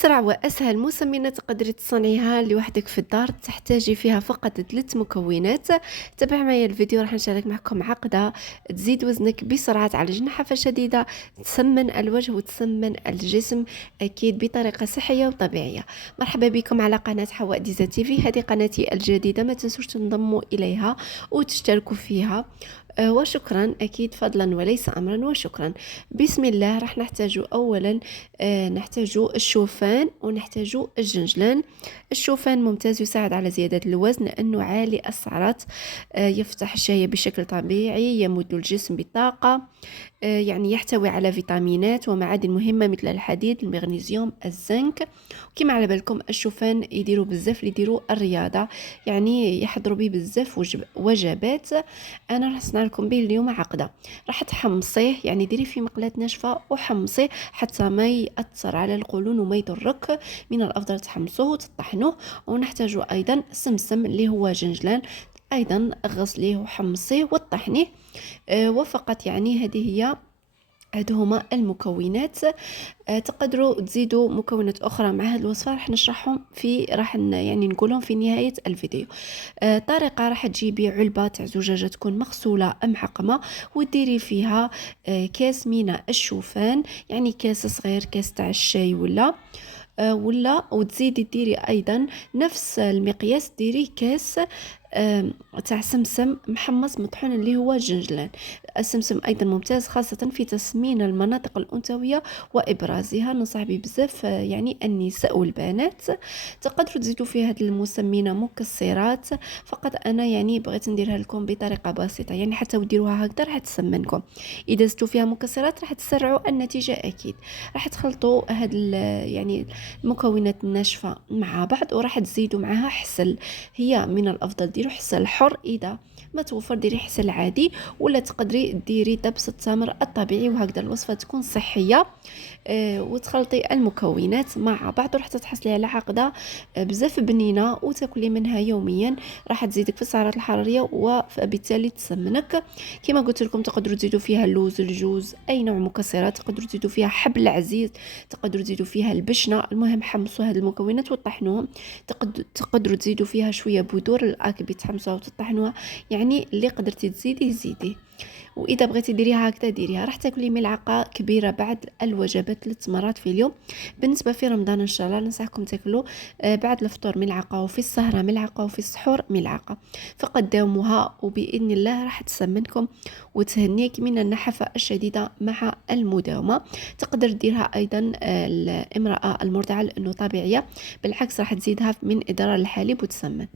أسرع وأسهل مسمنة تقدري تصنعيها لوحدك في الدار، تحتاجي فيها فقط 3 مكونات. تابع معايا الفيديو، راح نشارك معكم عقدة تزيد وزنك بسرعة، تعالج نحافة شديدة، تسمن الوجه وتسمن الجسم أكيد بطريقة صحية وطبيعية. مرحبا بكم على قناة حواء ديزا تيفي، هذه قناتي الجديدة، ما تنسوش تنضموا إليها وتشتركوا فيها. وشكرا، أكيد فضلا وليس أمرا وشكرا. بسم الله. راح نحتاج أولا نحتاج الشوفان ونحتاج الجنجلان. الشوفان ممتاز، يساعد على زيادة الوزن لأنه عالي السعرات، يفتح الشهية بشكل طبيعي، يمد الجسم بالطاقة، يعني يحتوي على فيتامينات ومعادن مهمة مثل الحديد، المغنيسيوم، الزنك. كما على بالكم الشوفان يديروا بزاف اللي يديروا الرياضة، يعني يحضروا به بزاف وجبات. انا راح نصنع لكم به اليوم عقدة. راح تحمصيه، يعني ديري في مقلاة ناشفة وحمصيه حتى ما يأثر على القولون وما يضرك. من الافضل تحمصوه وتطحنوه. ونحتاج ايضا سمسم اللي هو جنجلان، ايضا غسليه وحمصيه وطحنيه. وفقط، يعني هادو هما المكونات. تقدروا تزيدوا مكونات اخرى مع هذه الوصفه، راح نشرحهم يعني نقولهم في نهايه الفيديو. طريقه، راح تجيبي علبه تاع زجاجه تكون مغسوله معقمه، وديري فيها كاس من الشوفان، يعني كاس صغير، كاس تاع الشاي ولا وتزيدي ديري ايضا نفس المقياس، ديري كاس تاع سمسم محمص مطحون اللي هو جنجلان. السمسم ايضا ممتاز خاصه في تسمين المناطق الانثويه وابرازها، ننصح به بزاف يعني النساء والبنات. تقدروا تزيدوا في هذه المسمنه مكسرات، فقط انا يعني بغيت نديرها لكم بطريقه بسيطه، يعني حتى وديروها هكذا راح تسمنكم. اذا زدتوا فيها مكسرات راح تسرعوا النتيجه اكيد. راح تخلطوا يعني المكونات الناشفه مع بعض، وراح تزيدوا معها حسل. هي من الافضل ديروا حسل حر، اذا ما توفر ديري حسل عادي، ولا تقدري ديري دبس التمر الطبيعي، وهكذا الوصفه تكون صحيه. وتخلطي المكونات مع بعض، وراح تحصلي على عقده بزاف بنينه وتاكلي منها يوميا. راح تزيدك في السعرات الحراريه وبالتالي تسمنك. كما قلت لكم تقدروا تزيدوا فيها اللوز، الجوز، اي نوع مكسرات. تقدروا تزيدوا فيها حبل العزيز، تقدروا تزيدوا فيها البشنه. المهم حمصوا هذه المكونات وطحنوهم. تقدروا تزيدوا فيها شويه بذور الاكبي، تحمصوها وتطحنوها، يعني اللي قدرتي تزيدي زيدي. واذا بغيتي ديريها هكذا ديريها. راح تاكلي ملعقه كبيره بعد الوجبات 3 مرات في اليوم. بالنسبه في رمضان ان شاء الله ننصحكم تاكلوا بعد الفطور ملعقه، وفي السهره ملعقه، وفي السحور ملعقه. فقط داوموها وباذن الله راح تسمنكم وتهنيك من النحافه الشديده مع المداومه. تقدر ديرها ايضا الامراه المرضعه لانه طبيعيه، بالعكس راح تزيدها من اضرار الحليب وتسمن.